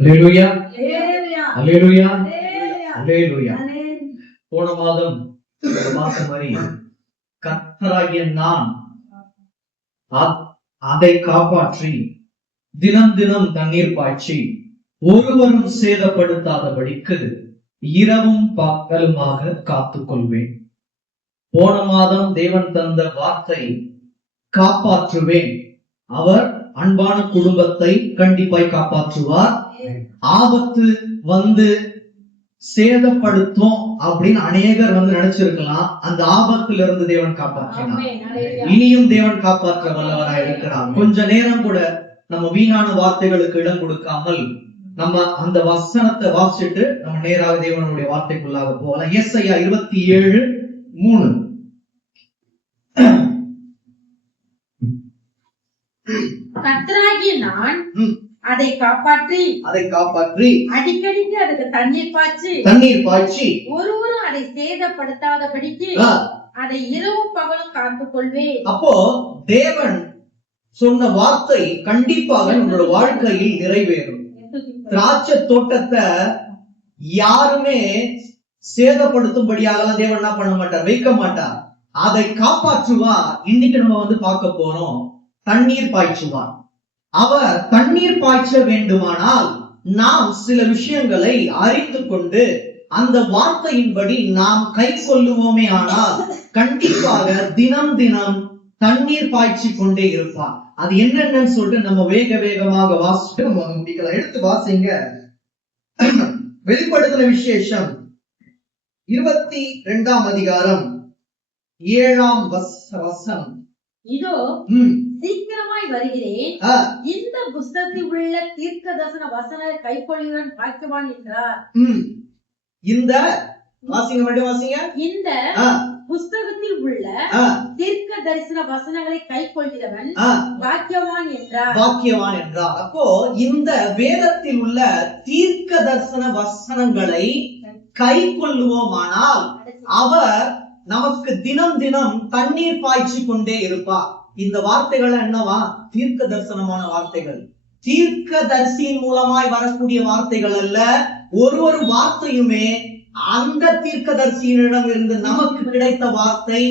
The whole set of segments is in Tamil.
அல்லேலூயா, அல்லேலூயா, அல்லேலூயா. போன மாதம் மாதிரி கர்த்தராகிய நான் அதை காப்பாற்றி தினம் தினம் தண்ணீர் பாய்ச்சி ஒருவரும் சேதப்படுத்தாதபடிக்கு இரவும் பகலுமாக காத்துக் கொள்வேன். போன மாதம் தேவன் தந்த வார்த்தை காப்பாற்றுவேன். அவர் அன்பான குடும்பத்தை கண்டிப்பாய் காப்பாற்றுவார். ஆபத்து வந்து சேதப்படுத்தும் அப்படின்னு அநேகர் நினைச்சிருக்கலாம். அந்த ஆபத்துல இருந்து தேவன் காப்பாற்றினார். இனியும் தேவன் காப்பாற்ற வல்லவராய் இருக்கிறார். கொஞ்ச நேரம் கூட நம்ம வீணான வார்த்தைகளுக்கு இடம் கொடுக்காமல் நம்ம அந்த வசனத்தை வாசிச்சுட்டு நம்ம நேராக தேவனுடைய வார்த்தைக்குள்ளாக போகலாம். ஏசாயா 27:3. கர்த்தராகிய நான் அதை காப்பாற்றி அடிக்கடிக்கு அதுக்கு தண்ணீர் பாய்ச்சி ஒருவரும் அதை சேதப்படுத்தாதபடிக்கு அதை இரவும் பகலும் காத்துக் கொள்வேன். அப்போ தேவன் சொன்ன வார்த்தை கண்டிப்பாக நம்மளோட வாழ்க்கையில் நிறைவேறும். திராட்சை தோட்டத்தை யாருமே சேதப்படுத்தும்படியாக தேவன் என்ன பண்ண மாட்டார், வைக்க மாட்டார். அதை காப்பாற்றுவார். இன்னைக்கு நம்ம பார்க்க போறோம். தண்ணீர் பாய்ச்சுவார். அவர் தண்ணீர் பாய்ச்ச வேண்டுமானால் நாம் சில விஷயங்களை அறிந்து கொண்டு அந்த வார்த்தையின்படி நாம் கை கொள்ளுவோமே ஆனால் கண்டிப்பாக தினம் தினம் தண்ணீர் பாய்ச்சி கொண்டே இருப்பார். அது என்னன்னு சொல்லிட்டு நம்ம வேகமாக வாசிட்டு முடிக்கலாம். எடுத்து வாசிங்க. வெளிப்படுத்தின விசேஷம் 22ஆம் அதிகாரம் 7ஆம் வசனம். இதோ சீக்கிரமாய் வருகிறேன், இந்த புஸ்தகத்தில் உள்ள தீர்க்க தரிசன வசனங்களை கைக்கொள்ளுகிறவன் பாக்கியவான் என்றார். இந்த வாசிங்க மட்டும் வாசிங்க. இந்த புஸ்தகத்தில் உள்ள தீர்க்க தரிசன வசனங்களை கைக்கொள்கிறவன் பாக்கியவான் என்றார். அப்போ இந்த வேதத்தில் உள்ள தீர்க்க தரிசன வசனங்களை கை கொள்ளுவோமானால் அவர் நமக்கு தினம் தினம் தண்ணீர் பாய்ச்சி கொண்டே இருப்பார். இந்த வார்த்தைகள் என்னவா? தீர்க்க தரிசனமான வார்த்தைகள். தீர்க்க தரிசியின் மூலமாய் வரக்கூடிய வார்த்தைகள் அல்ல. ஒரு வார்த்தையுமே அந்த தீர்க்க தரிசியினிடம் இருந்து நமக்கு கிடைத்த வார்த்தை.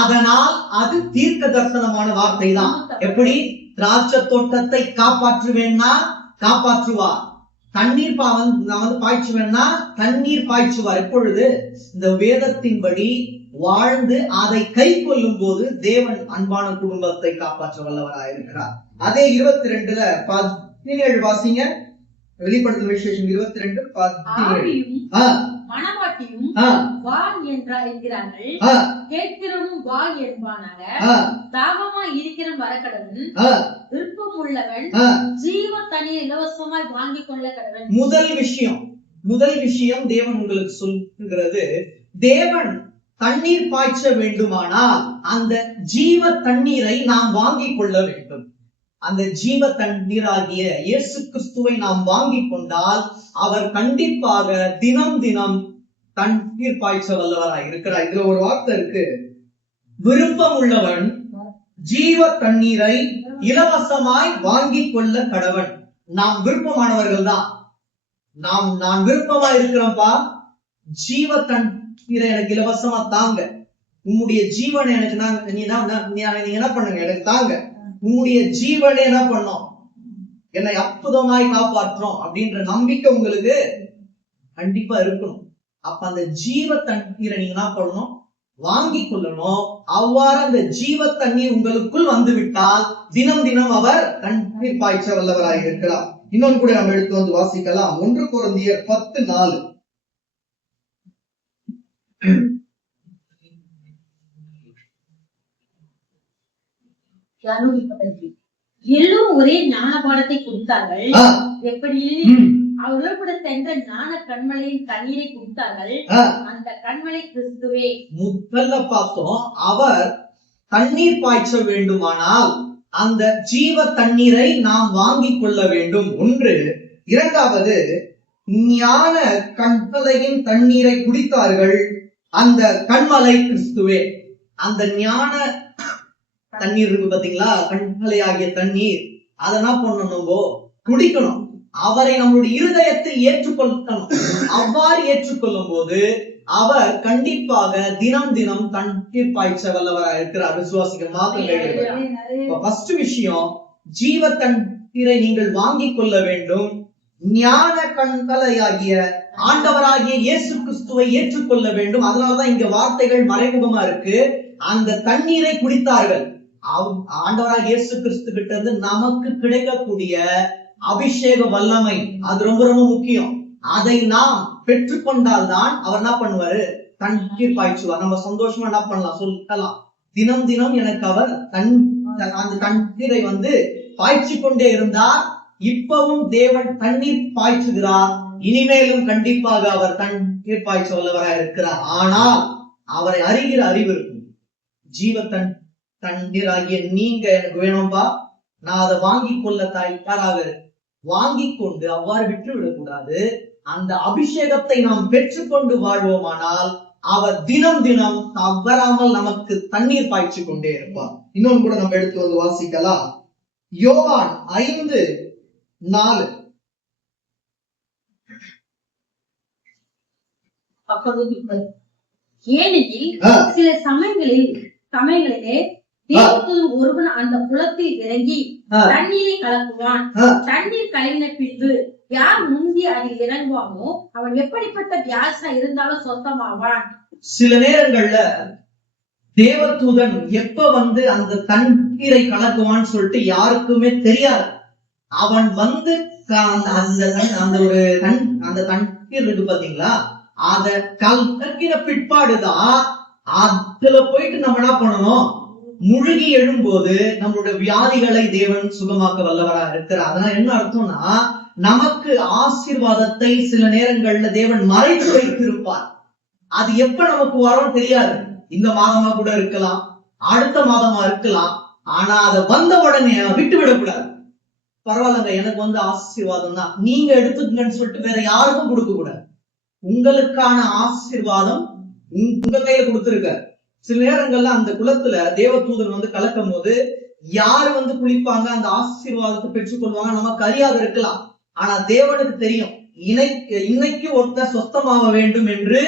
அதனால் அது தீர்க்க தரிசனமான வார்த்தை தான். எப்படி? திராட்சை தோட்டத்தை காப்பாற்றுவேன்னா காப்பாற்றுவார். தண்ணீர் பாய்ச்சுவேன்னா தண்ணீர் பாய்ச்சுவார். எப்பொழுது? இந்த வேதத்தின்படி வாழ்ந்து அதை கை கொள்ளும் போது தேவன் அன்பான குடும்பத்தை காப்பாற்ற வல்லவராக இருக்கிறார். அதே 22:17 வாசிங்க. வெளிப்படுத்தும் விசேஷம் 22:17. மணவாட்டியும் வா என்கிறார்கள், கேட்கிறவனும் வா என்பானாக. தாகமாய் இருக்கிறவன் வரக்கடவன், விருப்பம் உள்ளவன் ஜீவ தண்ணீர் இலவசமாய் வாங்கிக் கொள்ள கடவன். முதல் விஷயம் தேவன் உங்களுக்கு சொல்லுகிறது. தேவன் தண்ணீர் பாய்ச்ச வேண்டுமானால் அந்த ஜீவ தண்ணீரை நாம் வாங்கிக் கொள்ள வேண்டும். அந்த ஜீவ தண்ணீராகிய இயேசு கிறிஸ்துவை நாம் வாங்கிக் கொண்டால் அவர் கண்டிப்பாக தினம் தினம் தண்ணீர் பாய்ச்ச வல்லவராய் இருக்கிறார். இதுல ஒரு வார்த்தை இருக்கு. விருப்பம் உள்ளவன் ஜீவ தண்ணீரை இலவசமாய் வாங்கிக் கொள்ள கடவன். நாம் விருப்பமானவர்கள் தான். நான் விருப்பமா இருக்கிறோம்ப்பா, ஜீவ தண்ணீரை எனக்கு இலவசமா தாங்க, உம்முடைய ஜீவனை எனக்கு நீங்க என்ன பண்ணுங்க, எனக்கு தாங்க, உம்முடைய ஜீவனை என்ன பண்ணோம், என்னை அற்புதமாய் காப்பாற்றோம் அப்படின்ற நம்பிக்கை உங்களுக்கு கண்டிப்பா இருக்கணும். அப்ப அந்த ஜீவ தண்ணீரை நீங்க என்ன பண்ணணும், வாங்கி கொள்ளணும். அவ்வாறு அந்த ஜீவ தண்ணீர் உங்களுக்குள் வந்து விட்டால் தினம் தினம் அவர் தண்ணீர் பாய்ச்ச வல்லவராய் இருக்கிறார். இன்னொன்று கூட நம்ம எடுத்து வாசிக்கலாம். 1 கொரிந்தியர் 10:4. எல்லோரும் ஒரே ஞான பாடத்தை கொடுத்தார்கள். எப்படி? அவர்கள் கூட சென்ற ஞான கண்மலையின் தண்ணீரை கொடுத்தார்கள். அந்த கண்மலை கிறிஸ்துவே. முதல்ல பார்த்தோம், அவர் தண்ணீர் பாய்ச்ச வேண்டுமானால் அந்த ஜீவ தண்ணீரை நாம் வாங்கிக் கொள்ள வேண்டும். 1. 2வது, ஞான கண்மலையின் தண்ணீரை குடித்தார்கள். அந்த கண்மலை கிறிஸ்துவே. அந்த ஞான தண்ணீர் இருக்கு பாத்தீங்களா, கண்மலை ஆகிய தண்ணீர், அதை என்ன பண்ணணும், குடிக்கணும். அவரை நம்முடைய இருதயத்தில் ஏற்றுக்கொள்ளணும். அவ்வாறு ஏற்றுக்கொள்ளும் போது அவர் கண்டிப்பாக தினம் தினம் தண்ணீர் பாய்ச்ச வல்லவராக இருக்கிறார். விசுவாசிக்க ஃபர்ஸ்ட் விஷயம், ஜீவ தண்ணீரை நீங்கள் வாங்கிக் கொள்ள வேண்டும். ஞான கண்களையாகிய ஆண்டவராகிய இயேசு கிறிஸ்துவை ஏற்றுக்கொள்ள வேண்டும். அதனாலதான் இங்க வார்த்தைகள் மறைமுகமா இருக்கு. அந்த தண்ணீரை குடித்தார்கள். ஆண்டவராகிய இயேசு கிறிஸ்து கிட்ட இருந்து நமக்கு கிடைக்கக்கூடிய அபிஷேக வல்லமை, அது ரொம்ப ரொம்ப முக்கியம். அதை நாம் பெற்றுக்கொண்டால் தான் அவர் என்ன பண்ணுவாரு, தண்ணீர் பாய்ச்சுவார். நம்ம சந்தோஷமா என்ன பண்ணலாம் சொல்லலாம், தினம் தினம் எனக்கு அவர் அந்த தண்ணீரை பாய்ச்சி கொண்டே இருந்தார். இப்பவும் தேவன் தண்ணீர் பாய்ச்சுகிறார். இனிமேலும் கண்டிப்பாக அவர் தண்ணீர் பாய்ச்ச வல்லவராக இருக்கிறார். ஆனால் அவரை அறிகிற அறிவு இருக்கும். ஜீவ தண்ணீர் ஆகிய நீங்க எனக்கு வேணும்பா, நான் அதை வாங்கி கொள்ள தயாராக வாங்கி கொண்டு அவ்வாறு விட்டுவிடக்கூடாது. அந்த அபிஷேகத்தை நாம் பெற்றுக்கொண்டு வாழ்வோமானால் அவர் தினம் தினம் தவறாமல் நமக்கு தண்ணீர் பாய்ச்சி கொண்டே இருப்பார். இன்னொன்று கூட நம்ம எடுத்து வாசிக்கலாம். யோவான் 5:4. ஏனெனில் சில சமயங்களிலே தேவதூதன் ஒருவன் அந்த குளத்தில் இறங்கி தண்ணீரை கலக்குவான். தண்ணீர் கலங்கின பின்பு யார் முந்தி அதில் இறங்குவானோ அவன் எப்படிப்பட்ட வியாசா இருந்தாலும் சொந்தமாவான். சில நேரங்கள்ல தேவதூதன் எப்ப அந்த தண்ணீரை கலக்குவான்னு சொல்லிட்டு யாருக்குமே தெரியாது. அவன் அந்த தண்ணீர் இருக்கு பாத்தீங்களா, அத கலக்கின பிற்பாடுதான் அதுல போயிட்டு நம்ம என்ன பண்ணணும், முழுகி எழும்போது நம்மளுடைய வியாதிகளை தேவன் சுகமாக்க வல்லவராக இருக்கிறார். அதனால என்ன அர்த்தம்னா, நமக்கு ஆசீர்வாதத்தை சில நேரங்கள்ல தேவன் மறைத்து வைத்திருப்பார். அது எப்ப நமக்கு வரும் தெரியாது. இந்த மாதமா கூட இருக்கலாம், அடுத்த மாதமா இருக்கலாம். ஆனா அதை வந்த உடனே விட்டு விடக்கூடாது. பரவாயில்லங்க, எனக்கு ஆசீர்வாதம் தான், நீங்க எடுத்துக்கங்கன்னு சொல்லிட்டு வேற யாருக்கும் கொடுக்க கூடாது. உங்களுக்கான ஆசீர்வாதம் உங்க கையில கொடுத்திருக்க. சில நேரங்கள்ல அந்த குளத்துல தேவதூதன் கலக்கும் போது யாரு குளிப்பாங்க, அந்த ஆசீர்வாதத்தை பெற்றுக் கொள்வாங்க, நமக்கு அறியாது இருக்கலாம். ஆனா தேவனுக்கு தெரியும், இன்னைக்கு ஒருத்தர் சொஸ்தமாக வேண்டும் என்று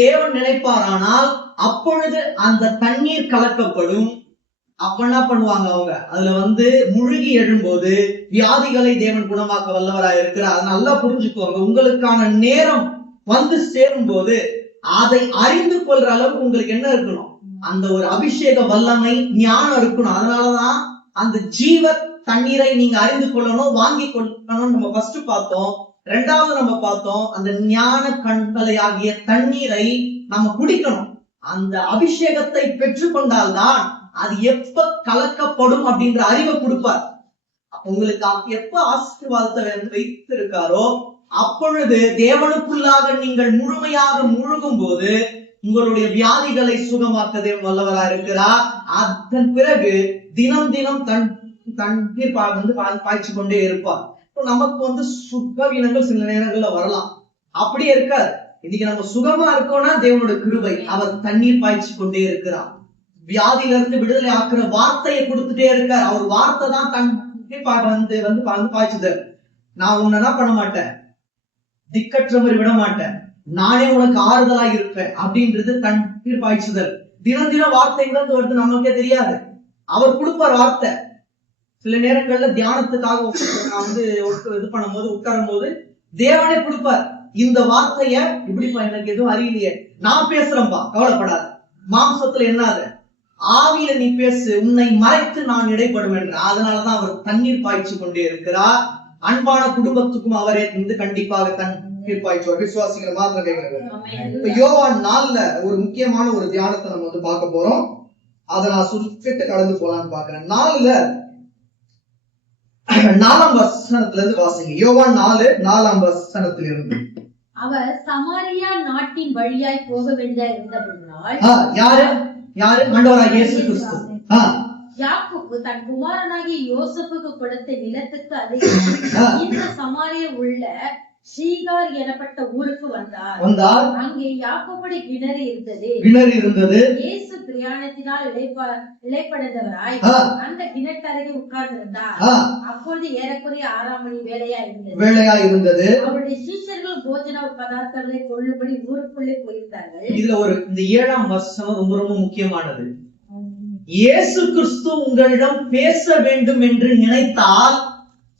தேவன் நினைப்பாரானால் அப்பொழுது அந்த தண்ணீர் கலக்கப்படும். அப்ப என்ன பண்ணுவாங்க, அவங்க அதுல முழுகி எழும்போது வியாதிகளை தேவன் குணமாக்க வல்லவராக இருக்கிறார். அதை நல்லா புரிஞ்சுக்கோங்க. உங்களுக்கான நேரம் சேரும் போது அதை அறிந்து கொள்ற அளவுக்கு உங்களுக்கு என்ன இருக்கணும், அந்த ஒரு அபிஷேக வல்லமை, ஞானம் இருக்கணும். அதனாலதான் அந்த ஜீவ தண்ணீரை நீங்க அறிந்து கொள்ளணும், வாங்கி கொள்ளணும். நம்ம ஃபர்ஸ்ட் பார்த்தோம். ரெண்டாவது நம்ம பார்த்தோம், அந்த ஞான கண்களை ஆகிய தண்ணீரை நம்ம குடிக்கணும். அந்த அபிஷேகத்தை பெற்றுக்கொண்டால்தான் அது எப்ப கலக்கப்படும் அப்படின்ற அறிவை கொடுப்பார். உங்களுக்கு எப்ப ஆசீர்வாதத்தை வைத்திருக்காரோ அப்பொழுது தேவனுக்குள்ளாக நீங்கள் முழுமையாக முழுகும் போது உங்களுடைய வியாதிகளை சுகமாக்க தேவன் வல்லவராக இருக்கிறார். அதன் பிறகு தினம் தினம் தண்ணீர் பாய்ச்சி கொண்டே இருப்பார். நமக்கு சுகவீனங்கள் சில நேரங்கள்ல வரலாம், அப்படியே இருக்காது. இன்னைக்கு நம்ம சுகமா இருக்கோம்னா தேவனோட கிருபை. அவர் தண்ணீர் பாய்ச்சி கொண்டே இருக்கிறார். வியாதியில இருந்து விடுதலை ஆக்குற வார்த்தையை கொடுத்துட்டே இருக்கார். அவர் வார்த்தை தான் தண்ணீர் பாய்ச்சுதல். நான் உன்னை என்ன பண்ண மாட்டேன், திக்கற்ற மாதிரி விட மாட்டேன், நானே உனக்கு ஆறுதலா இருப்பேன் அப்படின்றது தண்ணீர் பாய்ச்சுதல். தினம் தினம் வார்த்தைகள் வருது, நமக்கே தெரியாது. அவர் கொடுப்பார் வார்த்தை. சில நேரங்கள்ல தியானத்துக்காக நான் இது பண்ணும்போது உட்காரும் போது தேவனே கொடுப்பார் இந்த வார்த்தைய. இப்படிப்பா, எனக்கு எதுவும் அறியலையே, நான் பேசுறேன்பா, கவலைப்படாது. மாம்சத்துல என்னாது, ஆவியில நீ பேசு, உன்னை மறைத்து நான் இடைப்படுவேன். அதனாலதான் அவர் தண்ணீர் பாய்ச்சி கொண்டே இருக்கிறார். அன்பான குடும்பத்துக்கும் அவரே கண்டிப்பாக தண்ணீர் பாய்ச்சுவார். விசுவாசிக்கிற மாத்திரம் கேட்கிறேன். இப்ப யோவான் 4ல ஒரு முக்கியமான ஒரு தியானத்தை நம்ம பார்க்க போறோம். அதை நான் சுருக்கிட்டு கடந்து போலான்னு பாக்குறேன். 4ஆம் வசனத்துல இருந்து வாசிங்க. யோவான் 4:4 வசனத்துல இருந்து. அவர் சமாரியா நாட்டின் வழியாய் போக வேண்டிய இருந்தபடியால் யாரு ஆண்டவராகிய இயேசு கிறிஸ்து யாக்கோபு தன் குமாரனாகிய யோசேப்புக்கு கொடுத்த நிலத்துக்கு அருகில் இந்த சமாரியா உள்ள சீகார் எனப்பட்ட ஊருக்கு வந்தார். அங்கே யாக்கோபுடைய கிணறு இருந்தது. இயேசு பிரயாணத்தினால் இளைப்படைந்தவராய் அந்த கிணற்றருகே உட்கார்ந்திருந்தார். அப்பொழுது ஏறக்குறைய 6ஆம் மணி வேளையா இருந்தது. அவருடைய சீஷர்கள் போஜன பதார்த்தங்களை கொள்ளும்படி ஊருக்குள்ளே போயிருந்தார்கள். இதுல இந்த 7ஆம் வசனம் ரொம்ப ரொம்ப முக்கியமானது. இயேசு கிறிஸ்து உங்களிடம் பேச வேண்டும் என்று நினைத்தால்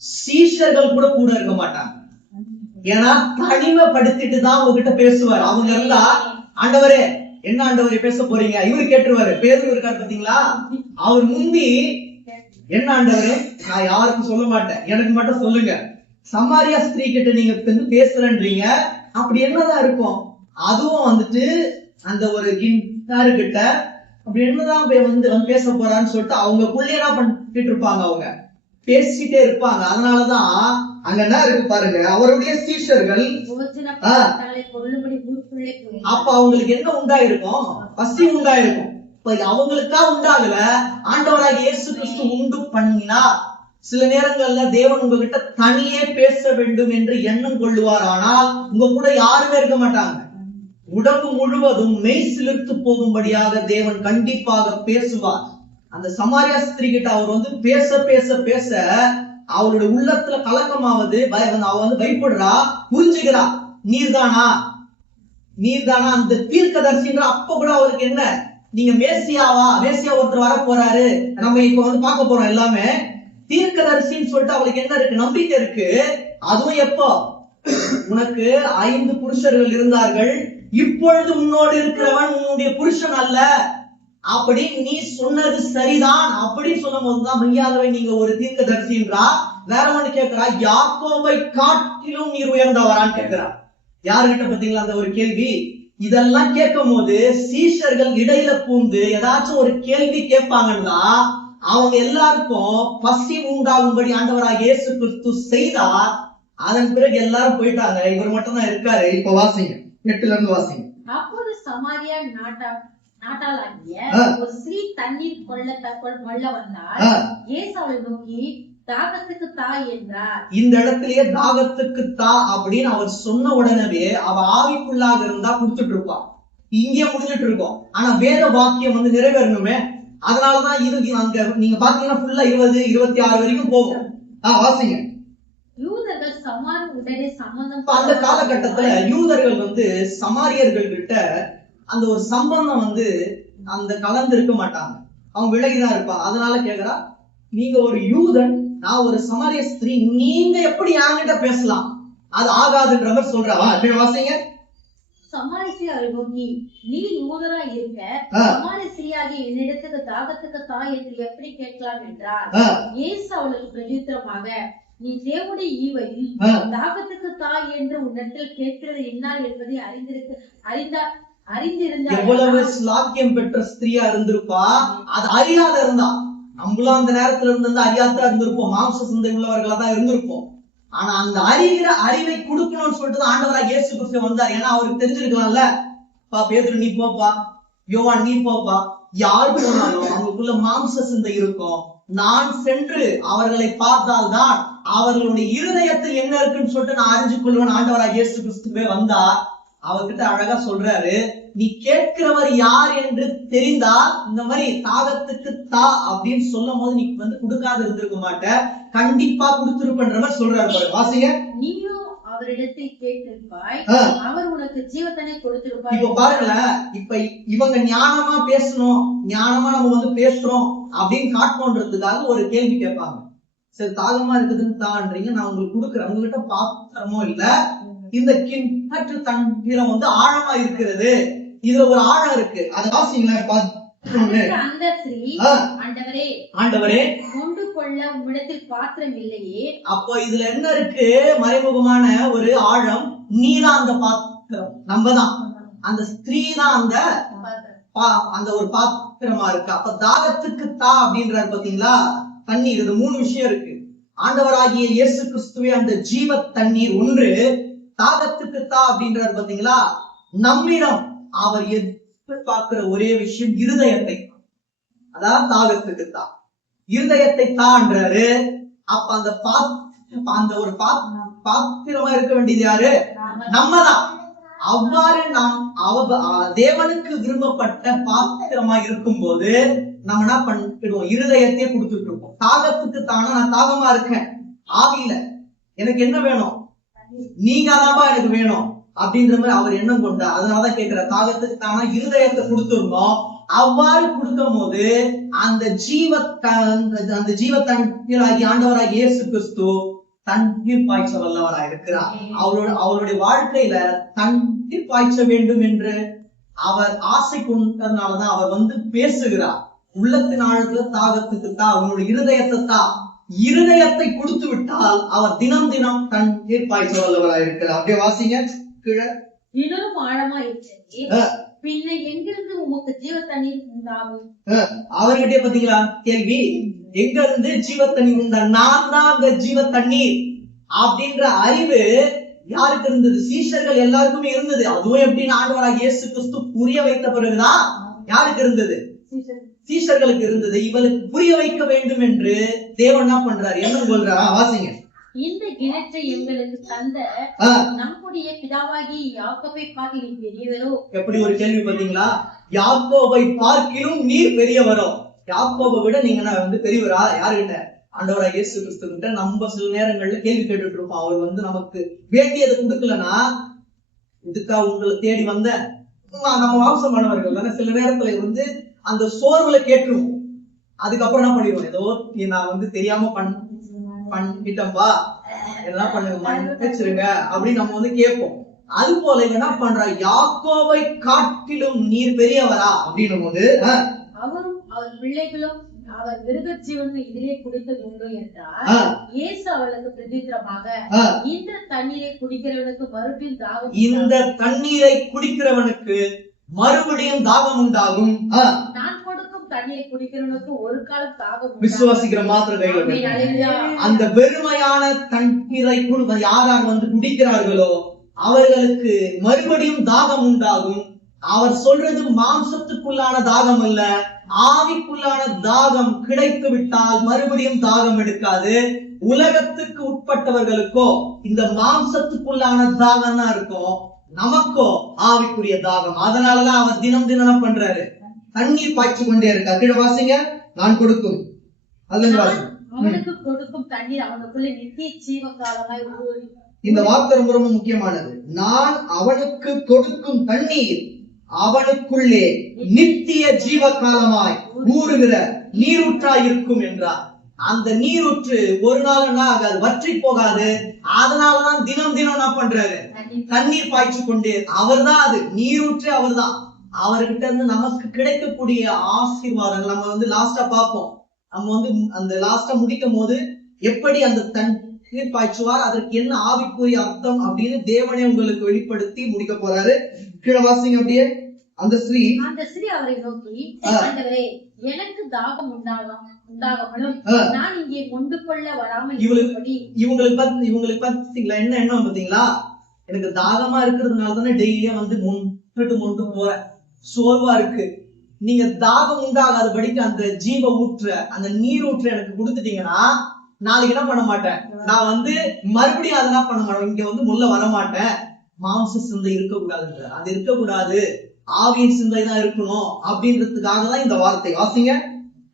சீஷர்கள் கூட இருக்க மாட்டாங்க. ஏன்னா தனிமைப்படுத்திட்டு தான் உங்ககிட்ட பேசுவார். அவங்க இருந்தா, ஆண்டவரே என்ன ஆண்டவரே பேச போறீங்க, இவரு கேட்டுருவாரு. பேதுரு இருக்காரு பாத்தீங்களா, அவர் முந்தி என்ன ஆண்டவரே நான் யாருக்கும் சொல்ல மாட்டேன், எனக்கு மட்டும் சொல்லுங்க, சமாரியா ஸ்திரீ கிட்ட நீங்க பேசுறேன்றீங்க, அப்படி என்னதான் இருக்கும். அதுவும் அந்த ஒரு கிண்டாரு கிட்ட அப்படி என்னதான் வந்து பேச போறான்னு சொல்லிட்டு அவங்களுக்குள்ளே என்ன பண்ணிட்டு இருப்பாங்க, அவங்க பேசிட்டே இருப்பாங்க. அதனாலதான் அங்க என்ன இருக்கு பாருங்க, அவருடைய சீஷர்கள் அப்ப அவங்களுக்கு என்ன உண்டாயிருக்கும், பசி உண்டாயிருக்கும். அவங்களுக்கா உண்டாகல, ஆண்டவராக இயேசு கிறிஸ்து உண்டு பண்ணினார். சில நேரங்கள்ல தேவன் உங்ககிட்ட தனியே பேச வேண்டும் என்று எண்ணம் கொள்ளுவார். ஆனால் உங்க கூட யாருமே இருக்க மாட்டாங்க. உடம்பு முழுவதும் மெய் சிலிர்த்து போகும்படியாக தேவன் கண்டிப்பாக பேசுவார். அந்த சமாரியா ஸ்திரீ கிட்ட அவர் பேச பேச பேச அவளுடைய உள்ளத்துல கலக்கமாவது, அவ பயப்படுறா, புரிஞ்சுக்கிறா, நீர்தானா அந்த தீர்க்கதரிசின்ற. அப்ப கூட அவருக்கு என்ன, நீங்க மேசியா ஒருத்தர் வர போறாரு, நம்ம இப்ப பார்க்க போறோம் எல்லாமே தீர்க்கதரிசின்னு சொல்லிட்டு அவளுக்கு என்ன இருக்கு, நம்பிக்கை இருக்கு. அதுவும் எப்போ, உனக்கு 5 புருஷர்கள் இருந்தார்கள், இப்பொழுது உன்னோடு இருக்கிறவன் உன்னுடைய புருஷன் அல்ல, அப்படி நீ சொன்னது சரிதான் அப்படின்னு சொல்லும் போதுதான் மெய்யாகவே நீங்க ஒரு தீர்க்கதரிசின்றா. வேற ஒண்ணு கேட்கிறா, யாக்கோபை காட்டிலும் நீர் உயர்ந்தவரான்னு கேட்கிறா. யாருகிட்ட பாத்தீங்களா அந்த ஒரு கேள்வி. இதெல்லாம் கேட்கும் போது சீஷர்கள் இடையில பூந்து ஏதாச்சும் ஒரு கேள்வி கேட்பாங்கன்னா அவங்க எல்லாருக்கும் பசி உண்டாகும்படி ஆண்டவராக இயேசு கிறிஸ்து செய்தார். அதன் பிறகு எல்லாரும் போயிட்டாங்க, இவர் மட்டும் தான் இருக்காரு. இப்ப வாசிங்க, 8ல இருந்து வாசிங்க. அப்போது சமாரியா நாட்டாளாகிய ஒரு ஸ்திரீ தண்ணீர் கொள்ள வந்தாள். இயேசு அவளை நோக்கி தாகத்துக்கு தா என்றார். இந்த இடத்திலேயே தாகத்துக்கு தா அப்படின்னு அவர் சொன்ன உடனே அவ ஆவிக்குள்ளாக இருந்தா குடிச்சிட்டு இருப்பா. இங்கே முடிஞ்சிட்டு இருக்கோம். ஆனா வேத வாக்கியம் நிறைவேறணுமே. அதனாலதான் இது அங்க நீங்க பாத்தீங்கன்னா ஃபுல்லா 20, 26 வரைக்கும் போகும். வாசிங்க. யூதர்கள் சமாரி உடனே சம்பந்தம். அந்த காலகட்டத்துல யூதர்கள் சமாரியர்கள் கிட்ட அந்த ஒரு சம்பந்தம் அந்த கலந்து இருக்க மாட்டாங்க, அவங்க விலகிதான் இருப்பாங்க. அதனால கேக்குறா, நீங்க ஒரு யூதன், நான் ஒரு சமாரிய ஸ்திரீ, நீங்க எப்படி என்கிட்ட பேசலாம், அது ஆகாதுன்ற மாதிரி சொல்றாவா. வாசிங்க. சமாரிசி அவரை நோக்கி, நீ யூதரா இருக்க சமாரிய ஸ்திரீயாகிய என்னிடத்துக்கு தாகத்துக்கு தா என்று எப்படி கேட்கலாம் என்றார். இயேசு அவளுக்கு பிரதியுத்தரமாக, நீ தேவனுடைய ஈவையில் தாகத்துக்கு தா என்று உன்னிடத்தில் கேட்கிறது என்ன என்பதை அறிந்திருந்த எவ்வளவு ஸ்லாக்கியம் பெற்ற ஸ்திரீயா இருந்திருப்பா. அது அறியாத இருந்தா, நம்மளும் அந்த நேரத்துல இருந்து அறியாதான் இருந்திருப்போம், மாம்ச சிந்தை உள்ளவர்களா தான் இருந்திருப்போம். ஆனா அந்த அறிவை கொடுக்கணும்னு சொல்லிட்டு ஆண்டவராக இயேசு கிறிஸ்து வந்தார். ஏன்னா அவருக்கு தெரிஞ்சிருக்கலாம்ல, பேதுரு நீ போப்பா, யோவான் நீ போப்பா, யாரு போனாலும் அவங்களுக்குள்ள மாம்ச சிந்தை இருக்கும். நான் சென்று அவர்களை பார்த்தால்தான் அவர்களுடைய இருதயத்தில் என்ன இருக்குன்னு சொல்லிட்டு நான் அறிஞ்சு கொள்வேன். ஆண்டவராக இயேசு கிறிஸ்துவே வந்தா அவர்கிட்ட அழகா சொல்றாரு, நீ கேட்கிறவர் யார் என்று தெரிந்தால் இந்த மாதிரி தாகத்துக்கு தா அப்படின்னு சொல்லும் போது நீ கொடுக்காத இருந்திருக்க மாட்ட, கண்டிப்பா கொடுத்திருப்பன்ற மாதிரி சொல்றாரு. வாசிங்க. நீயும் அவரிடத்தில் கேட்டிருப்பாய், அவர் உனக்கு ஜீவத்தனை கொடுத்திருப்பார். இப்ப பாருங்களேன், இப்ப இவங்க ஞானமா பேசணும், ஞானமா நம்ம பேசுறோம் அப்படின்னு காட்டணுன்றதுக்காக ஒரு கேள்வி கேட்பாங்க. சரி, தாகமா இருக்குதுன்னு தான்றீங்க, நான் உங்களுக்கு கொடுக்குறேன், உங்ககிட்ட பாத்திரமோ இல்ல, இந்த கிணற்று தண்ணீரம் ஆழமா இருக்கிறது, இதுல ஒரு ஆழம் இருக்கு, அதை வாசிங்களேன். அந்த ஸ்திரீ, ஆண்டவரே கொண்டு கொள்ள உம்மிடத்தில் பாத்திரம் இல்லையே. அப்போ இதுல என்ன இருக்கு, மறைமுகமான ஒரு ஆழம். நீதான் அந்த பாத்திரம், நம்மதான் அந்த ஸ்திரீ தான் அந்த ஒரு பாத்திரமா இருக்கு. அப்ப தாகத்துக்கு தா அப்படின்றாரு பாத்தீங்களா, தண்ணீர். இது 3 விஷயம் இருக்கு. ஆண்டவராகிய இயேசு கிறிஸ்துவே அந்த ஜீவ தண்ணீர் ஒன்று, தாகத்துக்கு தா அப்படின்றாரு பாத்தீங்களா. நம்மிடம் அவர் எதிர்பார்க்கிற ஒரே விஷயம் இருதயத்தை, அதான் தாகத்துக்கு தா, இருதயத்தை தான்றாரு. அப்ப அந்த ஒரு பாத்திரமா இருக்க வேண்டியது யாரு? நம்மதான். அவ்வாறு நாம் தேவனுக்கு விரும்பப்பட்ட பாத்திரமா இருக்கும் போது நம்ம என்ன பண்ணிடுவோம்? இருதயத்தையே கொடுத்துட்டு இருப்போம். தாகத்துக்கு தானே நான் தாகமா இருக்கேன், ஆவியில எனக்கு என்ன வேணும்? நீங்க தான்ப்பா எனக்கு வேணும் அப்படின்ற மாதிரி அவர் எண்ணம் கொண்டார். அதனாலதான் கேட்கிற, தாகத்துக்கு தானா இருதயத்தை கொடுத்துருந்தோம். அவ்வாறு கொடுக்கும் போது அந்த ஜீவ தண்ணீராகி ஆண்டவராகி இயேசு கிறிஸ்து தண்ணீர் பாய்ச்ச வல்லவராக இருக்கிறார். அவருடைய வாழ்க்கையில தண்ணீர் பாய்ச்ச வேண்டும் என்று அவர் ஆசை கொண்டதுனாலதான் அவர் பேசுகிறார். உள்ளத்தின் ஆழத்துல தாகத்துக்கு தான், அவனுடைய இருதயத்தை கொடுத்து விட்டால் அவர் தினம் தினம் தண்ணீர் பாய்ச்ச வல்லவராக இருக்கிறார். அப்படியே வாசிங்க கீழே. இன்னும் ஆழமா இருக்கிறது, பின்ன எங்கிருந்து உமக்கு ஜீவ தண்ணீர் உண்டாகும்? அவர்கிட்ட பாத்தீங்களா கேள்வி? எங்க இருந்து ஜீவ தண்ணீர் உண்டா? நான் தான் அங்க ஜீவ தண்ணீர் அப்படின்ற அறிவு யாருக்கு இருந்தது? சீஷர்கள் எல்லாருக்குமே இருந்தது. அதுவும் எப்படின்னு ஆண்டவராகிய இயேசு கிறிஸ்து புரிய வைத்த பிறகுதான் யாருக்கு இருந்தது? சீஷர்களுக்கு இருந்தது. இவளுக்கு புரிய வைக்க வேண்டும் என்று தேவன் என்ன பண்றாரு? என்ன சொல்றாரா? வாசிங்க. இந்த கிணற்றை எங்களுக்கு தந்த நம்முடைய பிதாவாகி யாக்கோபை பார்க்கிலும் பெரியவரோ. எப்படி ஒரு கேள்வி பாத்தீங்களா? யாக்கோபை பார்க்கிலும் நீர் பெரியவரோ? யாக்கோபை விட நீங்க பெரியவரா? யாருகிட்ட? ஆண்டவராகிய இயேசு கிறிஸ்து கிட்ட. நம்ம சில நேரங்கள்ல கேள்வி கேட்டுட்டு இருப்போம். அவர் நமக்கு வேண்டியதை கொடுக்கலன்னா, இதுக்கா உங்களை தேடி வந்த நம்ம வாசமானவர்கள் தானே. சில நேரத்துல அந்த சோர்வுல கேட்டுருவோம். அதுக்கப்புறம் என்ன பண்ணிடுவோம்? ஏதோ நான் தெரியாம பண்ணிட்டம்பா, என்ன பண்ணுங்க அப்படின்னு நம்ம கேட்போம். அது போல என்ன பண்றா? யாக்கோபை காட்டிலும் நீர் பெரியவரா அப்படின்னும் போது அவரும் அவர் பிள்ளைகளும் அவர் மிருகஜீவன் இதிலே குடித்தது உண்டு என்றார். இயேசு அவளுக்கு பிரதித்திரமாக, இந்த தண்ணீரை குடிக்கிறவனுக்கு மறுபடியும் தாகம், இந்த தண்ணீரை குடிக்கிறவனுக்கு மறுபடியும் தாகம் உண்டாகும். நான் கொடுக்கும் தண்ணீரை குடிக்கிறவனுக்கு ஒரு காலம் தாகம். விசுவாசிக்கிற மாத்திரம் அந்த வெறுமையான தண்ணீரை யார் குடிக்கிறார்களோ அவர்களுக்கு மறுபடியும் தாகம் உண்டாகும். அவர் சொல்றது மாம்சத்துக்குள்ளான தாகம் அல்ல, ஆவிக்குள்ளான தாகம் கிடைத்து விட்டால் மறுபடியும் தாகம் எடுக்காது. உலகத்துக்கு உட்பட்டவர்களுக்கோ இந்த மாம்சத்துக்குள்ளான தாகம் தான் இருக்கும், நமக்கோ ஆவிக்குரிய தாகம். அதனாலதான் அவர் தினம் தினம் பண்றாரு, தண்ணீர் பாய்ச்சி கொண்டே இருக்கார். கீழே வாசிங்க. நான் கொடுக்கும் அவனுக்கு கொடுக்கும் தண்ணீர் அவனுக்குள்ள நித்திய ஜீவ காலமாய் ஊறி. இந்த வார்த்தை ரொம்ப ரொம்ப முக்கியமானது. நான் அவனுக்கு கொடுக்கும் தண்ணீர் அவனுக்குள்ளே நித்திய ஜீவ காலமாய் ஊறுகிற நீரூற்றாய் இருக்கும் என்றார். அந்த நீரூற்று ஒரு நாள் ஆகாது, வற்றி போகாது. அதனாலதான் தினம் தினம் என்ன பண்றாரு? தண்ணீர் பாய்ச்சி கொண்டே. அவர்தான் அது நீரூற்று, அவர்தான். அவர்கிட்ட இருந்து நமக்கு கிடைக்கக்கூடிய ஆசீர்வாதங்கள் நம்ம லாஸ்டா பார்ப்போம். நம்ம அந்த லாஸ்டா முடிக்கும் போது எப்படி அந்த தண்ணீர் பாய்ச்சுவார், அதற்கு என்ன ஆவிக்குரிய அர்த்தம் அப்படின்னு தேவனே உங்களுக்கு வெளிப்படுத்தி முடிக்க போறாரு. கீழே வாசிங்க. அப்படியே அந்த ஸ்ரீ அவரை நோக்கி, ஆண்டவரே, எனக்கு தாகம் உண்டாகாமலும் நான் இங்கே கொண்டு கொள்ள வராமல் இவங்களுக்கு பாத்தீங்களா என்ன எண்ணம் பாத்தீங்களா? எனக்கு தாகமா இருக்கிறதுனால தானே டெய்லியும் மொண்டு போறேன், சோர்வா இருக்கு. நீங்க தாகம் உண்டாகாதபடிக்கு அந்த ஜீவ ஊற்ற, அந்த நீர் ஊற்ற எனக்கு கொடுத்துட்டீங்கன்னா நாளைக்கு என்ன பண்ண மாட்டேன், நான் மறுபடியும் அதை என்ன பண்ண மாட்டேன், இங்க முள்ள வரமாட்டேன். மாம்ச சிந்தை இருக்கக்கூடாது, அது இருக்கக்கூடாது, ஆவியின் சிந்தை தான் இருக்கணும் அப்படின்றதுக்காக தான் இந்த வார்த்தை. வாசிங்க.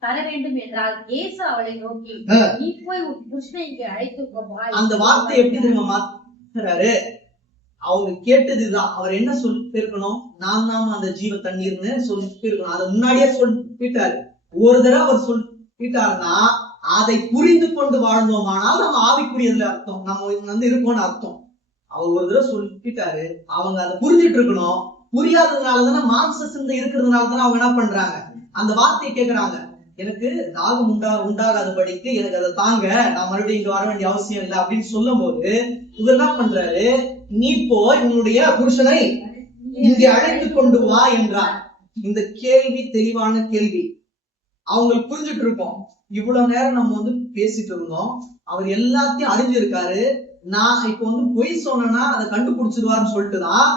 தர வேண்டும் என்றால் இயேசு அவளை நோக்கி, நீ போய் உன் புருஷனை இங்கே அழைத்து வா. அந்த வார்த்தை எப்படி தெரியுமா மாத்துறாரு? அவங்க கேட்டதுதான். அவர் என்ன சொல்லிருக்கணும்? நான் தான் அந்த ஜீவ தண்ணீர்னு சொல்லிருக்கணும். அதை முன்னாடியே சொல்லிட்டாரு. ஒரு தடவை அவர் சொல்லிட்டாருன்னா அதை புரிந்து கொண்டு வாழ்ந்தோமானால் நம்ம ஆவிக்குரியதுல அர்த்தம், நம்ம இருக்கோம்னு அர்த்தம். அவர் ஒரு தடவை சொல்லிட்டாரு, அவங்க அதை புரிஞ்சிட்டு இருக்கணும். புரியாததுனாலதானே, மாம்ச சிந்தை இருக்கிறதுனாலதானே அவங்க என்ன பண்றாங்க? அந்த வார்த்தையை கேட்கிறாங்க. எனக்கு தாகம் உண்டாகாதபடிக்கு எனக்கு அதை தாங்க, நான் மறுபடியும் இங்க வர வேண்டிய அவசியம் இல்லை அப்படின்னு சொல்லும் போது இவர் என்ன பண்றாரு? நீ போய் உன்னுடைய புருஷனை இங்கே அழைத்து கொண்டு வா என்றார். இந்த கேள்வி தெளிவான கேள்வி. அவங்களுக்கு புரிஞ்சுட்டு இருக்கோம். இவ்வளவு நேரம் நம்ம பேசிட்டு இருந்தோம், அவர் எல்லாத்தையும் அறிஞ்சிருக்காரு. நான் இப்ப பொய் சொன்னா அதை கண்டுபிடிச்சிருவாருன்னு சொல்லிட்டுதான்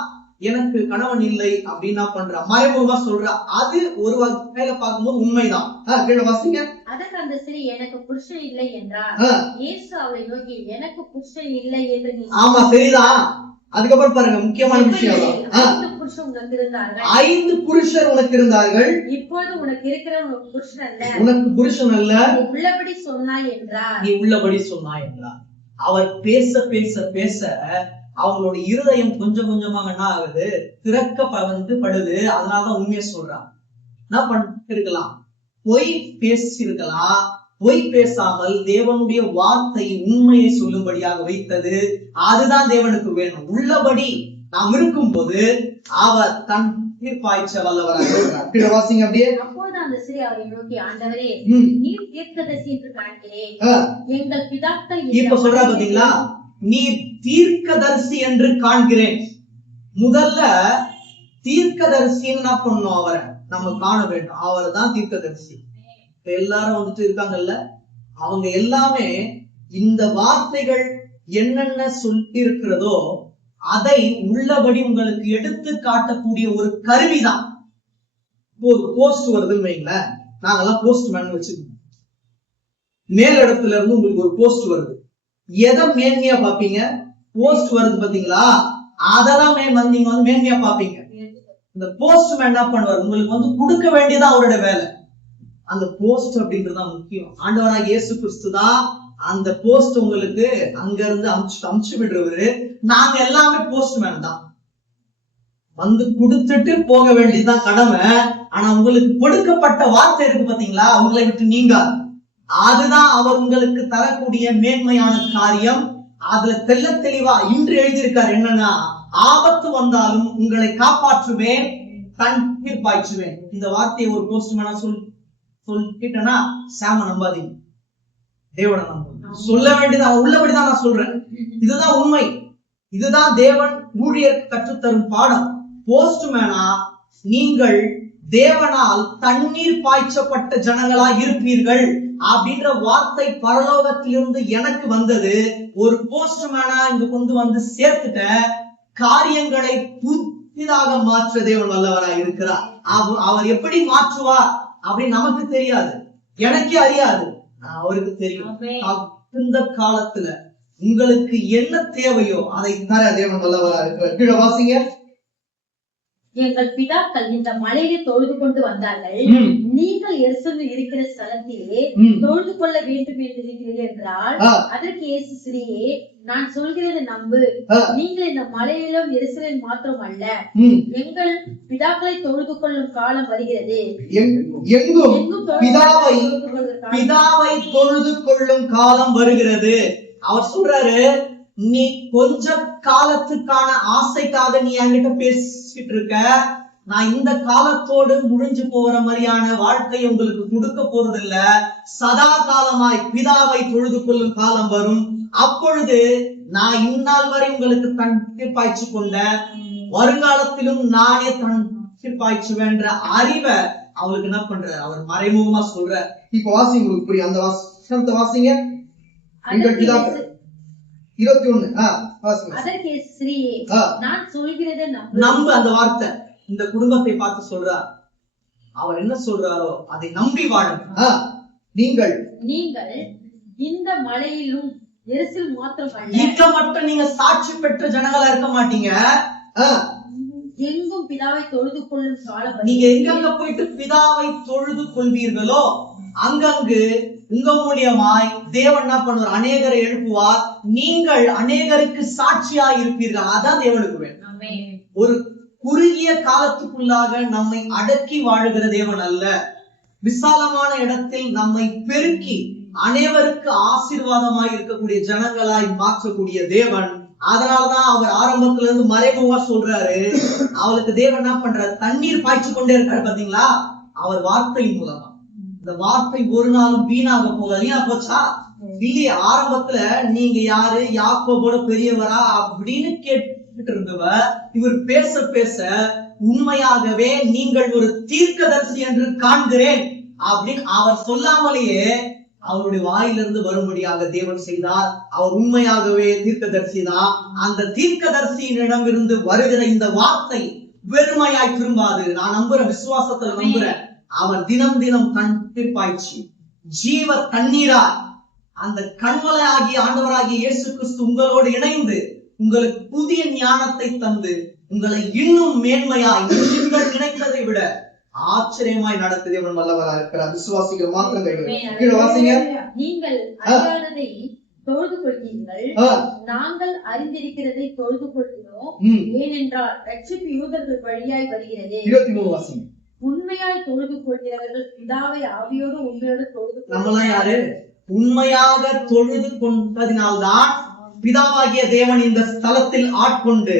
எனக்கு கணவன் இல்லை அப்படின்னு பண்றா, மறைமுகமா சொல்றா. அது ஒரு வகையில பார்க்கும்போது உண்மைதான். கீழே வாசிங்க. அதற்கு அந்த ஸ்திரீ எனக்கு புருஷன் இல்லை என்றார். இயேசு அவளை நோக்கி எனக்கு புருஷன் இல்லை என்று நீ ஆமா சரிதான். அதுக்கப்புறம் பாருங்க முக்கியமான விஷயம், 5 புருஷர் உனக்கு இருந்தார்கள். 5 புருஷர் உனக்கு இருந்தார்கள். இப்பொழுது உனக்கு இருக்கிற உனக்கு புருஷன் அல்ல. உனக்கு புருஷன் அல்ல. நீ உள்ளபடி சொன்னாய் என்றார். நீ உள்ளபடி சொன்னாய் என்றார். அவர் பேச பேச பேச அவங்களோட இருதயம் கொஞ்சம் கொஞ்சமா என்ன ஆகுது, திறக்கப்படுது. அதனாலதான் உண்மையை சொல்றான். என்ன பண்ணிருக்கலாம், பொய் பேசியிருக்கலாம். பொய் பேசாமல் தேவனுடைய வார்த்தை உண்மையை சொல்லும்படியாக வைத்தது. அதுதான் தேவனுக்கு வேணும். உள்ளபடி நாம் இருக்கும் போது அவர் தன் தீர்ப்பாய்ச்ச வல்லவராக வாசிங்க. அப்படியே அப்போது அந்த ஸ்திரீ அவரை நோக்கி, ஆண்டவரே நீர் தீர்க்கதரிசி என்று காண்கிறேன். எங்கள் பிதாக்கள் இப்ப சொல்றா பாத்தீங்களா, நீர் தீர்க்கதரிசி என்று காண்கிறேன். முதல்ல தீர்க்கதரிசின்னு என்ன பண்ணணும், அவரை நம்ம காண வேண்டும். அவர் தான் தீர்க்கதரிசி. இப்ப எல்லாரும் வந்துட்டு இருக்காங்கல்ல, அவங்க எல்லாமே இந்த வார்த்தைகள் என்னென்ன சொல்லி இருக்கிறதோ அதை உள்ளபடி உங்களுக்கு எடுத்து காட்டக்கூடிய ஒரு கருவிதான். ஒரு போஸ்ட் வருதுன்னு வைங்களேன், நாங்கெல்லாம் போஸ்ட் மேன் வச்சுக்கோங்க. மேல் இடத்துல இருந்து உங்களுக்கு ஒரு போஸ்ட் வருது, எதை மேன்மையா பாப்பீங்க? போஸ்ட் வருது பாத்தீங்களா, அதெல்லாம் நீங்க வந்து மேன்மையா பாப்பீங்க. இந்த போஸ்ட் மேன் என்ன பண்ணுவார், உங்களுக்கு வந்து கொடுக்க வேண்டியது அவரோட வேலை. அந்த போஸ்ட் அப்படின்றதுதான் முக்கியம். ஆண்டவராக இயேசு கிறிஸ்து தான் அந்த போஸ்ட் உங்களுக்கு அங்க இருந்து அமுச்சு விடுறவரு. நாங்க எல்லாமே போஸ்ட் மேன் தான், வந்து கொடுத்துட்டு போக வேண்டியதுதான் கடமை. ஆனா உங்களுக்கு கொடுக்கப்பட்ட வார்த்தை இருக்கு பாத்தீங்களா, உங்களை விட்டு நீங்காது. அதுதான் அவர் உங்களுக்கு தரக்கூடிய மேன்மையான காரியம். அதுல தெள்ள தெளிவா இன்று எழுதியிருக்காரு, என்னன்னா ஆபத்து வந்தாலும் உங்களை காப்பாற்றுவேன், தன் தீர்ப்பாய்ச்சுவேன். இந்த வார்த்தையை ஒரு போஸ்ட் மேனா சொல்லிட்டேன்னா சாம நம்பாதீங்க, தேவனை நம்ப. சொல்ல வேண்டியது அவன் உள்ளபடிதான் நான் சொல்றேன். இதுதான் உண்மை. இதுதான் தேவன் ஊழியருக்கு கற்றுத்தரும் பாடம். போஸ்ட் மேனா நீங்கள் தேவனால் தண்ணீர் பாய்ச்சப்பட்ட ஜனங்களா இருப்பீர்கள் அப்படின்ற வார்த்தை பரலோகத்திலிருந்து எனக்கு வந்தது. ஒரு போஸ்ட் மேனா இங்க கொண்டு வந்து சேர்த்துட்ட காரியங்களை புதிதாக மாற்ற தேவன் வல்லவராய் இருக்கிறார். அவர் எப்படி மாற்றுவார் அப்படின்னு நமக்கு தெரியாது, எனக்கே அறியாது, அவருக்கு தெரியும். இந்த காலத்துல உங்களுக்கு என்ன தேவையோ அதை தர தேவன் வல்லவராய் இருக்கிறார். கீழே வாசிங்க. எங்கள் பிதாக்கள் இந்த மலையிலே தொழுது கொண்டு வந்தார்கள். நீங்கள் எருசலேமில் இருக்கிற ஸ்தலத்திலே தொழுது கொள்ள வேண்டும் என்று இருக்கிறீர்கள் என்றால், அதற்கு இயேசு ஸ்திரீயே, நான் சொல்கிறது நம்பு. நீங்கள் இந்த மலையிலும் எருசலேம் மாத்திரம் அல்ல, எங்கள் பிதாக்களை தொழுது கொள்ளும் காலம் வருகிறது. எங்கும் பிதாவை தொழுது கொள்ளும் காலம் வருகிறது. அவர் சொல்றாரு, நீ கொஞ்ச காலத்துக்கான ஆசைக்காக நீ என்கிட்ட பேசிட்டு இருக்க. நான் இந்த காலத்தோடு முடிஞ்சு போற மாதிரியான வாழ்க்கையை உங்களுக்கு கொடுக்க போறது இல்ல. சதா காலமாய் பிதாவை தொழுது கொள்ளும் காலம் வரும். அப்பொழுது நான் இந்நாள் வரை உங்களுக்கு தன் தீர்ப்பாய்ச்சி கொண்ட வருங்காலத்திலும் நானே தன் தீர்ப்பாய்ச்சுவேன்ற அறிவை அவங்களுக்கு என்ன பண்ற, அவர் மறைமுகமா சொல்ற. இப்ப வாசி, உங்களுக்கு புரியும். அந்த வசனத்தை வாசிங்க. எங்கள் பிதாக்கள் 21. அதற்கு ஸ்திரீயே, நான் சொல்கிறதை நம்பு. அந்த வார்த்தை இந்த குடும்பத்தை பார்த்து சொல்றார். அவர் என்ன சொல்றாரோ அதை நம்பி வாழுங்க. நீங்கள் இந்த மலையிலும் எருசலேம் மாத்திரம் அல்ல, இங்க மட்டும் நீங்க சாட்சி பெற்ற ஜனங்களா இருக்க மாட்டீங்க. எங்கும் பிதாவை தொழுது கொள்ளும் காலம். நீங்க எங்க போயிட்டு பிதாவை தொழுது கொள்வீர்களோ அங்கங்கு உங்க மூலியமாய் தேவன் என்ன பண்ணுவார், அநேகரை எழுப்புவார். நீங்கள் அநேகருக்கு சாட்சியா இருப்பீர்கள். அதான் தேவனுக்கு வேணும். ஒரு குறுகிய காலத்துக்குள்ளாக நம்மை அடக்கி வாழுகிற தேவன் அல்ல. விசாலமான இடத்தில் நம்மை பெருக்கி அனைவருக்கு ஆசீர்வாதமாய் இருக்கக்கூடிய ஜனங்களாய் மாற்றக்கூடிய தேவன். அதனாலதான் அவர் ஆரம்பத்துல இருந்து மறைமுகமா சொல்றாரு. அவளுக்கு தேவன் என்ன பண்றாரு, தண்ணீர் பாய்ச்சி கொண்டே இருக்காரு. பாத்தீங்களா, அவர் வார்த்தையின் மூலமா. இந்த வார்த்தை ஒரு நாளும் வீணாக போகாது. வீணா போச்சா இல்லையா? ஆரம்பத்துல நீங்க யாரு, யாக்கோபோட பெரியவரா அப்படின்னு கேட்டு இருந்தவ, இவர் பேச பேச உண்மையாகவே நீங்கள் ஒரு தீர்க்கதரிசி என்று காண்கிறேன் அப்படின்னு அவர் சொல்லாமலேயே அவருடைய வாயிலிருந்து வரும்படியாக தேவன் செய்தார். அவர் உண்மையாகவே தீர்க்கதரிசி தான். அந்த தீர்க்கதரிசியினிடமிருந்து வருகிற இந்த வார்த்தை வெறுமையாய் திரும்பாது. நான் நம்புறேன், விசுவாசத்துல நம்புறேன். அவர் தினம் தினம் தண்ணீர் பாய்ச்சி ஜீவ தண்ணீராய் அந்த கண்மலை ஆகிய ஆண்டவராகிய இயேசு கிறிஸ்து உங்களோடு இணைந்து உங்களுக்கு புதிய ஞானத்தை தந்து உங்களை இன்னும் மேன்மையாய் நீங்கள் நினைத்ததை விட ஆச்சரியமாய் நடத்த தேவன் வல்லவராக இருக்கிறார். விசுவாசிகள் மாத்திரம் கைகள் வாசிங்க. நீங்கள் அறியாததை தொழுது கொள்வீர்கள், நாங்கள் அறிந்திருக்கிறதை தொழுது கொள்கிறோம். ஏனென்றால் ரட்சிப்பு யூதர்கள் வழியாய் வருகிறது. 23 வாசிங்க. உண்மையாய் தொழுது கொள்கிறவர்கள் பிதாவை ஆவியோடு உண்மையோடு தொழுது நம்மளாம் யாரு? உண்மையாக தொழுது கொண்டதினால்தான் பிதாவாகிய தேவன் இந்த ஸ்தலத்தில் ஆட்கொண்டு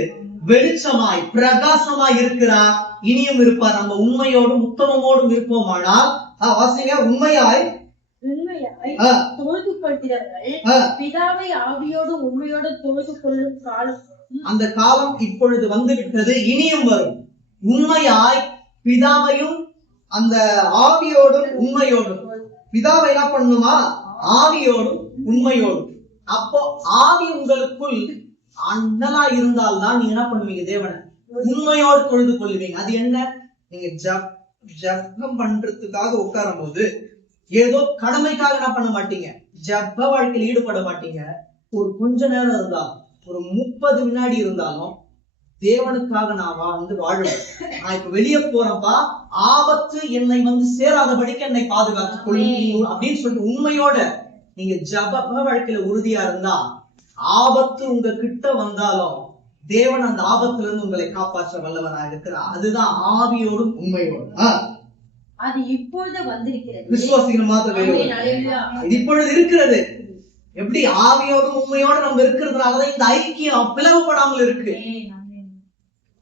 வெளிச்சமாய் பிரகாசமாய் இருக்கிறார், இனியும் இருப்பார். நம்ம உண்மையோடும் உத்தமமோடும் இருப்போமானால் வாசிங்க. உண்மையாய் தொழுது கொள்கிறவர்கள் பிதாவை ஆவியோடு உண்மையோடு தொழுது கொள்ளும் காலம், அந்த காலம் இப்பொழுது வந்து விட்டது, இனியும் வரும். உண்மையாய் பிதாவையும் அந்த ஆவியோடும் உண்மையோடும். பிதாவை என்ன பண்ணுமா? ஆவியோடும் உண்மையோடும். அப்போ ஆவி உங்களுக்குள் அண்ணலா இருந்தால்தான் நீங்க என்ன பண்ணுவீங்க? தேவனை உண்மையோடு தொழுது கொள்வீங்க. அது என்ன? நீங்க ஜபம் பண்றதுக்காக உட்காரும் போது ஏதோ கடமைக்காக என்ன பண்ண மாட்டீங்க, ஜப வாழ்க்கையில் ஈடுபட மாட்டீங்க. ஒரு கொஞ்ச நேரம் இருந்தாலும், ஒரு 30 வினாடி இருந்தாலும் தேவனுக்காக நான் வாழுவேன். நான் இப்ப வெளியே போறப்பா, ஆபத்து என்னை சேராதபடிக்கு என்னை பாதுகாத்துக் கொள்ளும் அப்படின்னு சொல்லிட்டு உண்மையோட நீங்க ஜப வாழ்க்கையில உறுதியா இருந்தா, ஆபத்து உங்க கிட்ட வந்தாலும் தேவன் அந்த ஆபத்துல இருந்து உங்களை காப்பாற்ற வல்லவனாக இருக்கிறார். அதுதான் ஆவியோடும் உண்மையோடும். அது இப்பொழுது வந்திருக்கிறது. விசுவாசிகள் மாத்திரம் இப்பொழுது இருக்கிறது. எப்படி? ஆவியோடும் உண்மையோடு நம்ம இருக்கிறதுனாலதான் இந்த ஐக்கியம் பிளவுபடாமல் இருக்கு.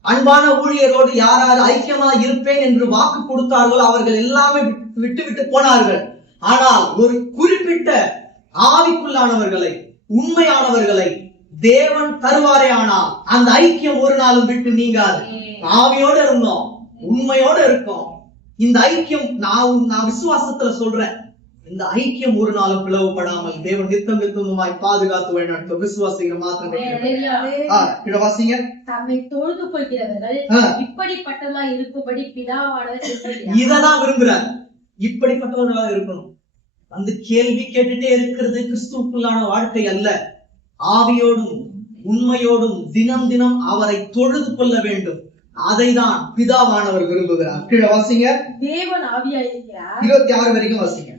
அன்பான ஊழியரோடு யார் யார் ஐக்கியமா இருப்பேன் என்று வாக்கு கொடுத்தார்களோ அவர்கள் எல்லாமே விட்டு விட்டு போனார்கள். ஆனால் ஒரு குறிப்பிட்ட ஆவிக்குள்ளானவர்களை, உண்மையானவர்களை தேவன் தருவாரே. ஆனால் அந்த ஐக்கியம் ஒரு நாளும் விட்டு நீங்காது. ஆவியோடு இருந்தோம், உண்மையோடு இருக்கோம். இந்த ஐக்கியம் நான் விசுவாசத்துல சொல்றேன், இந்த ஐக்கியம் ஒரு நாளும் பிளவுபடாமல் தேவன் நித்தமாய் பாதுகாத்து வழிநடத்தும். விசுவாசிகள் மாத்திரம் வாசிங்க. தம்மை தொழுது கொள்கிறவர்கள் இப்படிப்பட்டவர்களா இருக்கும்படி பிதாவானவர் இததான் விரும்புறார். இப்படிப்பட்டவர்களா இருக்கணும். கேள்வி கேட்டுட்டே இருக்கிறது கிறிஸ்துவுக்குள்ளான வாழ்க்கை அல்ல. ஆவியோடும் உண்மையோடும் தினம் தினம் அவரை தொழுது கொள்ள வேண்டும். அதைதான் பிதாவானவர் விரும்புகிறார். கீழே வாசிங்க. தேவன் ஆவியா இருக்கிறார். 26 வரைக்கும் வாசிங்க.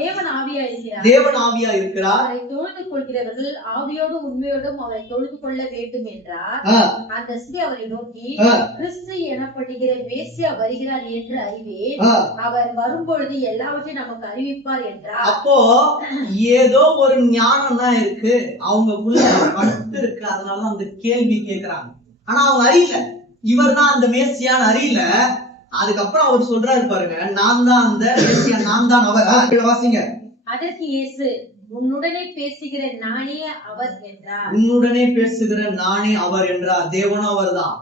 தேவன் ஆவியா இருக்கிறார். தேவன் ஆவியா இருக்கிறார். அவரை தொழுது கொள்கிறவர்கள் ஆவியோடும் உண்மையோடும் அவரை தொழுது கொள்ள வேண்டும் என்றார். அந்த ஸ்திரீ அவரை நோக்கி, கிறிஸ்து எனப்படுகிற மேசியா வருகிறார் என்று அறிவேன். அவர் வரும்பொழுது எல்லாவற்றையும் நமக்கு அறிவிப்பார் என்றார். அப்போ ஏதோ ஒரு ஞானம் தான் இருக்கு, அவங்களுக்குள்ள பட்டு இருக்கு. அதனாலதான் அந்த கேள்வி கேட்கிறாங்க. ஆனா அவங்க அறியல, இவர் தான் அந்த மேசியான்னு அறியல. அதுக்கப்புறம் அவர் சொல்றாரு பாருங்க, நான் தான் அந்த மேசியா, நான் தான் அவர். வாசிங்க. அதற்கு இயேசு, உன்னுடனே பேசுகிற நானே அவர் என்றார். உன்னுடனே பேசுகிற நானே அவர் என்றார். தேவனும் அவர்தான்,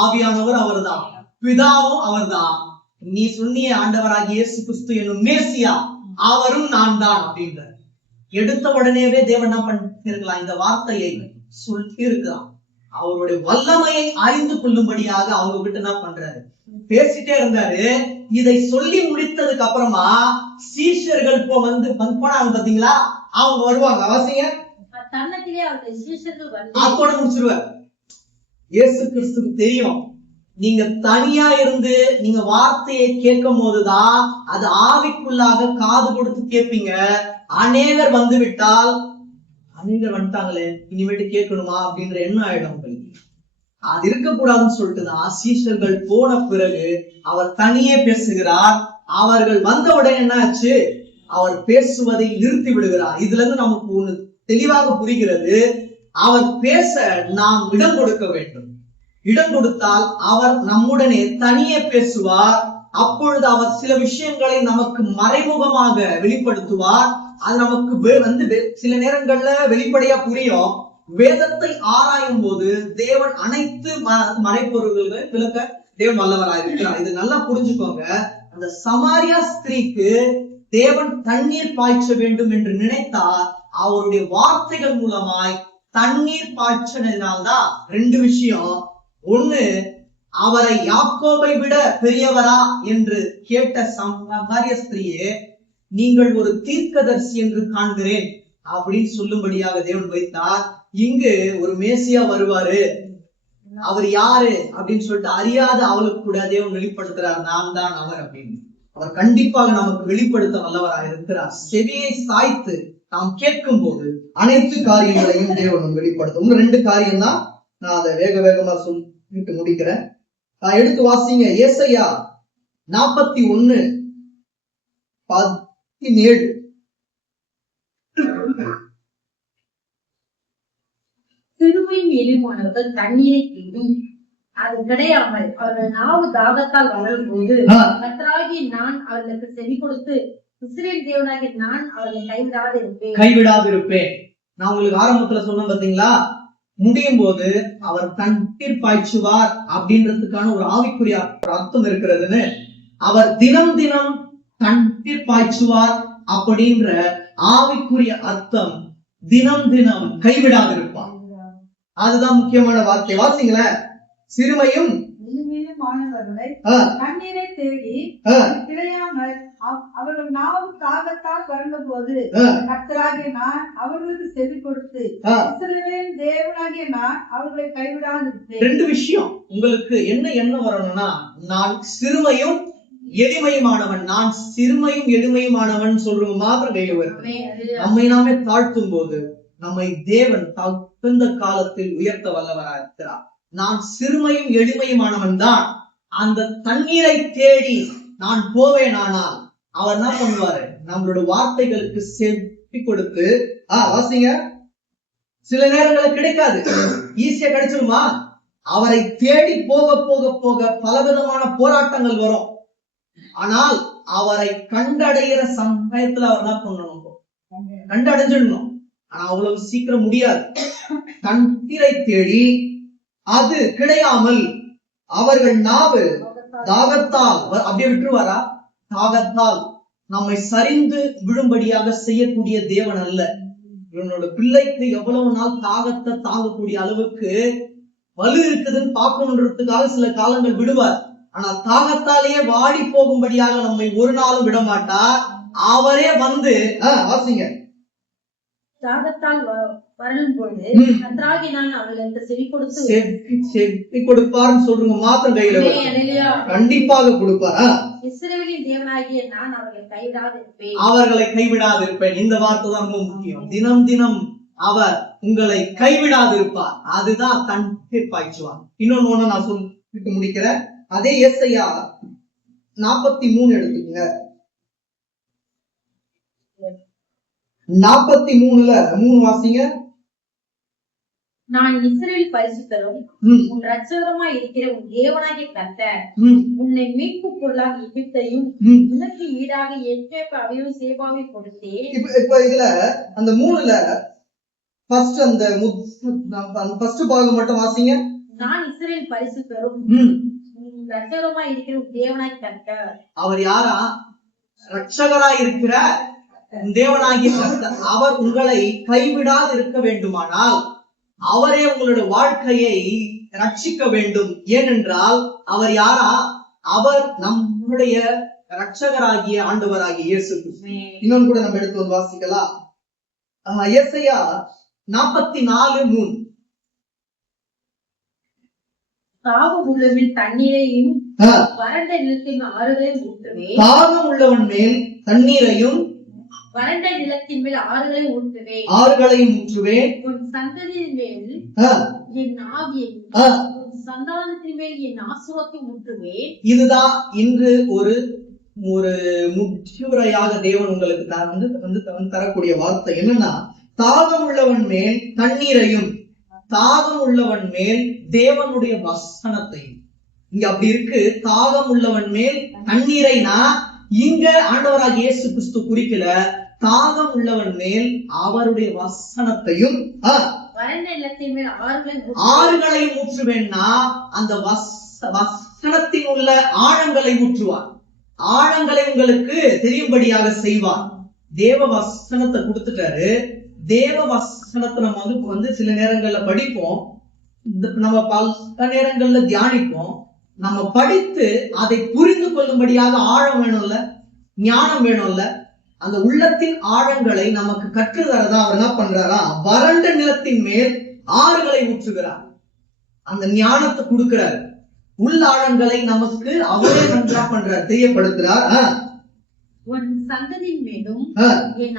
ஆவியானவர் அவர்தான், பிதாவும் அவர்தான். நீ சொன்னிய ஆண்டவராகிய இயேசு கிறிஸ்து என்னும் மேசியா, அவரும் நான் தான் அப்படின்ற எடுத்த உடனேவே தேவன் என்ன பண்ணிருக்கலாம்? இந்த வார்த்தையை சொல்லி இருக்கலாம். அவருடைய வல்லமையை அறிந்து கொள்ளும்படியாக அவங்க கிட்ட என்ன பண்றாரு? பேசிட்டே இருந்தாரு. இதை சொல்லி முடித்ததுக்கு அப்புறமா சீஷர்கள் போனாங்க பாத்தீங்களா? அவங்க வருவாங்க. அவசியம் அதோட முடிச்சிருவார். இயேசு கிறிஸ்துக்கு தெரியும், நீங்க தனியா இருந்து நீங்க வார்த்தையை கேட்கும் போதுதான் அது ஆவிக்குள்ளாக காது கொடுத்து கேட்பீங்க. அநேகர் வந்து விட்டால், அநேகர் வந்துட்டாங்களே இனிமேட்டு கேட்கணுமா அப்படின்ற எண்ணம் ஆயிடும் உங்களுக்கு. அது இருக்கக்கூடாதுன்னு சொல்லிட்டுதான் சீஷர்கள் போன பிறகு அவர் தனியே பேசுகிறார். அவர்கள் வந்த உடனே என்ன ஆச்சு? அவர் பேசுவதை நிறுத்தி விடுகிறார். இதுல இருந்து நமக்கு ஒண்ணு தெளிவாக புரிகிறது. அவர் பேச நாம் இடம் கொடுக்க வேண்டும். இடம் கொடுத்தால் அவர் நம்முடனே தனியே பேசுவார். அப்பொழுது அவர் சில விஷயங்களை நமக்கு மறைமுகமாக வெளிப்படுத்துவார். அது நமக்கு சில நேரங்கள்ல வெளிப்படையா புரியும். வேதத்தை ஆராயும் போது தேவன் அனைத்து மறைப்பொருள்களை விளக்க தேவன் வல்லவராக இருக்கிறார். இது நல்லா புரிஞ்சுக்கோங்க. அந்த சமாரியா ஸ்திரீக்கு தேவன் தண்ணீர் பாய்ச்ச வேண்டும் என்று நினைத்தார். அவருடைய வார்த்தைகள் மூலமாய் தண்ணீர் பாய்ச்சனால்தான் ரெண்டு விஷயம். ஒண்ணு, அவரை யாக்கோபை விட பெரியவரா என்று கேட்ட சமாரிய ஸ்திரியே, நீங்கள் ஒரு தீர்க்கதரிசி என்று காண்கிறேன் அப்படின்னு சொல்லும்படியாக தேவன் வைத்தார். இங்கு ஒரு மேசியா வருவாரு, அவர் யாரு அப்படின்னு சொல்லிட்டு அறியாத அவளுக்கு கூட தேவன் வெளிப்படுத்துறார், நான் தான் அவர் அப்படின்னு. அவர் கண்டிப்பாக நமக்கு வெளிப்படுத்த வல்லவராக இருக்கிறார். செவியை சாய்த்து நாம் கேட்கும் போது அனைத்து காரியங்களையும் தேவன் வெளிப்படுத்தும். ரெண்டு காரியம் தான், நான் அதை வேக வேகமா சொல்லிட்டு முடிக்கிறேன். எடுத்து வாசிங்க, ஏசாயா 41:17. சிறுமையும் எளிமையானவர்கள் தண்ணீரை தேடி அது கிடையாமல் அவர்கள் நாவு தாகத்தால் வளரும் போது கர்த்தராகிய நான் அவர்களுக்கு செவி கொடுத்து இஸ்ரவேல் தேவனாகிய நான் அவர்களை கைவிடாது இருப்பேன். நான் உங்களுக்கு ஆரம்பத்துல சொன்னேன் பாத்தீங்களா, முடியும் போது அவர் தண்ணீர் பாய்ச்சுவார் அப்படின்றதுக்கான ஒரு ஆவிக்குரிய அர்த்தம் இருக்கிறதுன்னு. அவர் தினம் தினம் தண்ணீர் பாய்ச்சுவார் அப்படின்ற ஆவிக்குரிய அர்த்தம், தினம் தினம் கைவிடாது இருப்பார். அதுதான் முக்கியமான வார்த்தை. வாசிங்களேன், சிறுமையும் மாணவர்களை தண்ணீரை தேடி கிடையாமல் அவர்கள் நாவு தாகத்தால் வறண்ட போது கர்த்தராகிய நான் அவர்களுக்கு செவி கொடுத்து இஸ்ரவேல் தேவனாகிய நான் அவர்களை கைவிடாது. ரெண்டு விஷயம் உங்களுக்கு என்ன வரணும்னா, நான் சிறுமையும் எளிமையுமானவன், நான் சிறுமையும் எளிமையுமானவன் சொல்றவங்க மாத்திரம் கையில வருது. நம்மை நாமே தாழ்த்தும் போது நம்மை தேவன் தகுந்த காலத்தில் உயர்த்த வல்லவராக இருக்கிறார். நான் சிறுமையும் எளிமையுமானவன் தான். அந்த தண்ணீரை தேடி நான் போவேனானால் அவர் என்ன பண்ணுவாரு, நம்மளோட வார்த்தைகளுக்கு செவி கொடுத்து வாசிங்க. சில நேரங்களில் கிடைக்காது, ஈஸியா கிடைச்சிருமா? அவரை தேடி போக போக போக பலவிதமான போராட்டங்கள் வரும். ஆனால் அவரை கண்டடைகிற சமயத்துல அவர் என்ன பண்ணணும், கண்டடைஞ்சிடணும். ஆனா அவ்வளவு சீக்கிரம் முடியாது. தண்ணீரை தேடி அது கிடையாமல் அவர்கள் நாவு தாகத்தால் அப்படியே விட்டுருவாரா? தாகத்தால் நம்மை சரிந்து விழும்படியாக செய்யக்கூடிய தேவன் அல்ல. இவனோட பிள்ளைக்கு எவ்வளவு நாள் தாகத்தை தாங்கக்கூடிய அளவுக்கு வலு இருக்குதுன்னு பார்க்கணுன்றதுக்காக சில காலங்கள் விடுவார். ஆனா தாகத்தாலேயே வாடி போகும்படியாக நம்மை ஒரு நாளும் விட மாட்டார். அவரே வந்து வாசிங்க, தாகத்தால் வரும் பொழுது கர்த்தராகிய நான் அவர்களுக்கு செவி கொடுத்து செவி கொடுப்பார்னு சொல்றவங்க மாத்திரம் கையில கண்டிப்பாக கொடுப்பாரா? இஸ்ரவேலின் தேவனாகிய நான் அவர்களை கைவிடாது இருப்பேன், அவர்களை கைவிடாது இருப்பேன். இந்த வார்த்தை தான் ரொம்ப முக்கியம். தினம் தினம் அவர் உங்களை கைவிடாது இருப்பார். அதுதான் தண்ணீர் பாய்ச்சுவார். இன்னொன்னு நான் சொல்லிட்டு முடிக்கிறேன். அதே ஏசாயா 43 எடுத்துக்கங்க. 43:3 வாசிங்க. நான் இஸ்ரவேல் பரிசுத்தரும் உன் இரட்சகருமாய் இருக்கிற உன் தேவனாகிய கர்த்தர் உன்னை மீட்பு பொருளாக எகிப்தையும் உனக்கு ஈடாக எத்யோப்பியாவையும் சேபாவையும் கொடுத்தேன். இப்ப இதுல அந்த 3ல ஃபர்ஸ்ட் அந்த ஃபர்ஸ்ட் பாகம் மட்டும் வாசிங்க. நான் இஸ்ரவேல் பரிசுத்தரும் இரட்சகருமாய் இருக்கிற உன் தேவனாகிய கர்த்தர். அவர் யாரா? இரட்சகராய் இருக்கிற தேவனாகிய கர்த்தர். அவர் உங்களை கைவிடாது இருக்க வேண்டுமானால் அவரே உங்களுடைய வாழ்க்கையை ரட்சிக்க வேண்டும். ஏனென்றால் அவர் யாரா? அவர் நம்முடைய இரட்சகராகிய ஆண்டவராகிய இயேசு கிறிஸ்து. இன்னொன்று கூட நம்ம எடுத்து வந்து வாசிக்கலாம். ஏசாயா 44:3. தாகம் உள்ளவன் தண்ணீரையும் வறண்ட நிலத்தின் ஆறுகளையும் ஊற்றுவேன். தாகம் உள்ளவன் மேல் தண்ணீரையும் வறண்ட நிலத்தின் மேல் ஆறுகளையும் ஊற்றுவேன். உன் சந்ததியின் மேல் என் ஆவியையும் உன் சந்தானத்தின் மேல் என் ஆசீர்வாதத்தை ஊற்றுவேன். இதுதான் இன்று ஒரு முற்றுரையாக தேவன் உங்களுக்கு தரக்கூடிய வார்த்தை என்னன்னா, தாகம் உள்ளவன் மேல் தண்ணீரையும் தாகம் உள்ளவன் மேல் தேவனுடைய வசனத்தையும். இங்க அப்படி இருக்கு, தாகம் உள்ளவன் மேல் தண்ணீரைனா இங்க ஆண்டவராக இயேசு கிறிஸ்து குறிக்கல, தாகம் உள்ளவன் மேல் அவருடைய வசனத்தையும் ஆறுகளையும் ஊற்றுவேன்னா அந்த வசனத்தின் உள்ள ஆழங்களை ஊற்றுவார். ஆழங்களை உங்களுக்கு தெரியும்படியாக செய்வார். தேவ வசனத்தை கொடுத்துட்டாரு. தேவ வசனத்தை நம்ம வந்து சில நேரங்கள்ல படிப்போம், நம்ம பல நேரங்கள்ல தியானிப்போம். நம்ம படித்து அதை புரிந்து கொள்ளும்படியாக ஆழம் வேணும்ல, ஞானம் வேணும்ல. அந்த உள்ளத்தின் ஆழங்களை நமக்கு கற்றுதரதா அவர் என்ன பண்றாரா, வறண்ட நிலத்தின் மேல் ஆறுகளை ஊற்றுகிறார். அந்த ஞானத்தை கொடுக்கிறார். உள்ளாழங்களை நமக்கு அவரே நன்றா பண்றார், தெரியப்படுத்துறார். உன் சந்ததியின் மேலும் என்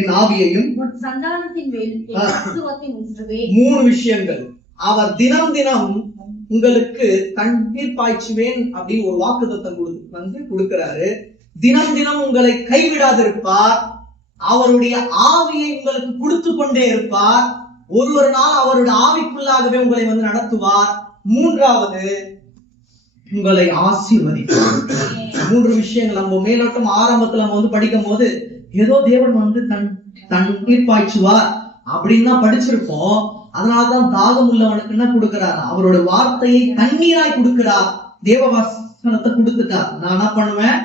என் ஆவியையும் உன் சந்தானத்தின் மேல் என் ஆசீர்வாதத்தை ஊற்றுவேன். 3 விஷயங்கள். அவர் தினம் தினம் உங்களுக்கு தண்ணீர் பாய்ச்சுவேன் அப்படின்னு ஒரு வாக்குத்தத்தம் வந்து கொடுக்கிறாரு. தினம் தினம் உங்களை கைவிடாதிருப்பார். அவருடைய ஆவியை உங்களுக்கு கொடுத்து கொண்டே இருப்பார். ஒரு நாள் அவருடைய ஆவிக்குள்ளாகவே உங்களை வந்து நடத்துவார். 3வது, உங்களை ஆசீர்வதிப்பார். 3 விஷயங்கள். நம்ம மேலோட்டம் ஆரம்பத்துல நம்ம வந்து படிக்கும் போது ஏதோ தேவன் வந்து தண்ணீர் பாய்ச்சுவார் அப்படின்னு தான் படிச்சிருப்போம். அதனாலதான் தாகம் உள்ளவனுக்கு என்ன கொடுக்கிறார், அவரோட வார்த்தையை தண்ணீராய் கொடுக்கிறார். தேவ வசனத்தை கொடுத்துட்டார். நான் என்ன பண்ணுவேன்,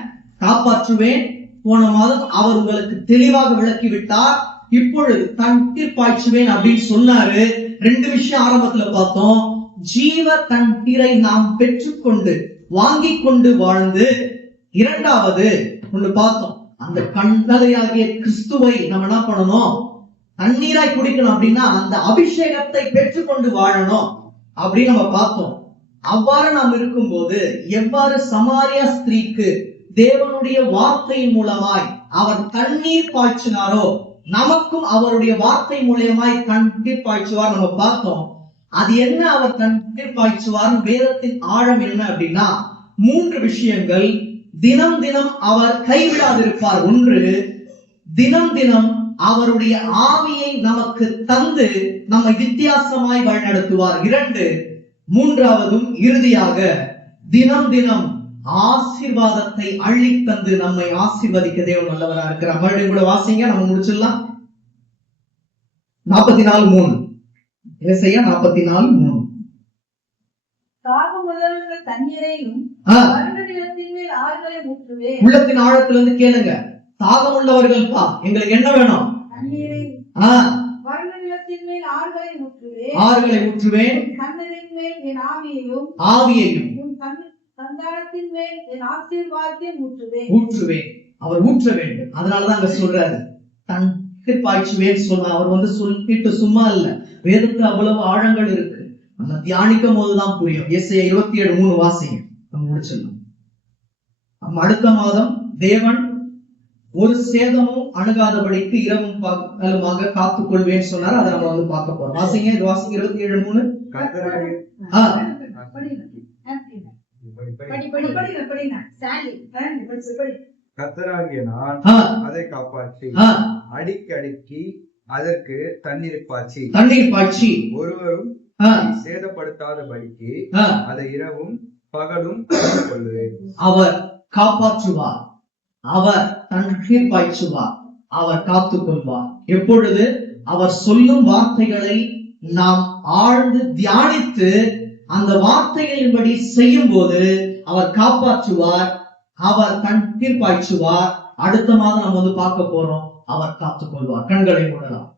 காப்பாற்றுவேன். போன மாதம் அவர் உங்களுக்கு தெளிவாக விளக்கி விட்டார். இப்பொழுது தண்ணீர் பாய்ச்சுவேன் அப்படின்னு சொன்னாரு. 2 விஷயம் ஆரம்பத்துல பார்த்தோம். ஜீவ தண்ணீரை நாம் பெற்றுக்கொண்டு வாங்கிக் கொண்டு வாழ்ந்து, 2வது ஒன்று பார்த்தோம், அந்த கண்களையாகிய கிறிஸ்துவை நம்ம என்ன பண்ணணும், தண்ணீராய் குடிக்கணும். அப்படின்னா அந்த அபிஷேகத்தை பெற்றுக்கொண்டு வாழணும் அப்படின்னு நம்ம பார்த்தோம். அவ்வாறு நாம் இருக்கும்போது எவ்வாறு சமாரியா ஸ்திரீக்கு தேவனுடைய வார்த்தையின் மூலமாய் அவர் தண்ணீர் பாய்ச்சினாரோ, நமக்கும் அவருடைய வார்த்தை மூலமாய் தண்ணீர் பாய்ச்சுவார் நம்ம பார்த்தோம். அது என்ன அவர் தண்ணீர் பாய்ச்சுவார், வேதத்தின் ஆழம் என்ன அப்படின்னா 3 விஷயங்கள். தினம் தினம் அவர் கைவிடாதிருப்பார். 1, தினம் தினம் அவருடைய ஆவியை நமக்கு தந்து நம்மை வித்தியாசமாய் வழிநடத்துவார். 2, 3வதும் இறுதியாக தினம் தினம் ஆசீர்வாதத்தை அள்ளி தந்து நம்மை ஆசீர்வதிக்க தேவன் நல்லவரா இருக்கிறார். மறுபடியும் கூட வாசிங்க, நம்ம முடிச்சிடலாம். 44:3 ஏசாயா 44:3. தாகம் உள்ளவர்கள் தண்ணீரையும் வறண்ட நிலத்தின் மேல் ஆறுகளை ஊற்றுவேன். உள்ளத்தின் ஆழத்துல இருந்து கேளுங்க. தாகம் உள்ளவர்கள் பா, எங்களுக்கு என்ன வேணும், தண்ணீரையும் வறண்ட நிலத்தின் மேல் ஆறுகளை ஊற்றுவேன். ஆறுகளை ஊற்றுவேன். சந்ததியின் மேல் என் ஆவியையும் ஆவியையும் சந்தானத்தின் மேல் என் ஆசீர்வாதத்தை ஊற்றுவேன். அவர் ஊற்ற வேண்டும். அதனாலதான் அங்க சொல்றாரு தண்ணீர் பாய்ச்சுவேன் சொன்ன. அவர் வந்து சொல்லிட்டு சும்மா இல்ல, வேதத்துல அவ்வளவு ஆழங்கள் இருக்கு. நம்ம தியானிக்கும் போதுதான் புரியும். ஏசாயா 27:3 வாசிங்க, நம்ம முடிச்சிடலாம். அடுத்த மாதம் தேவன் ஒரு சேதமும் அணுகாதபடிக்கு இரவும் பகலுமாக காத்துக் கொள்வேன்னு சொன்னார். அதை நம்ம வந்து பார்க்க போறோம். வாசிங்க, இது வாசிங்க 27:3. கர்த்தராகிய நான் அதை காப்பாற்றி அடிக்கடிக்கு அதற்கு தண்ணீர் பாய்ச்சி ஒருவரும் சேதப்படுத்தாதபடிக்கு அதை இரவும் பகலும் கொள்வேன். அவர் காப்பாற்றுவார், அவர் தண்ணீர் பாய்ச்சுவார், அவர் காத்துக் கொள்வார். எப்பொழுது அவர் சொல்லும் வார்த்தைகளை நாம் ஆழ்ந்து தியானித்து அந்த வார்த்தைகளின்படி செய்யும் போது அவர் காப்பாற்றுவார், அவர் தண்ணீர் பாய்ச்சுவார். அடுத்த மாதம் நம்ம வந்து பார்க்க போறோம், அவர் காத்துக் கொள்வார். கண்களை மூடலாம்.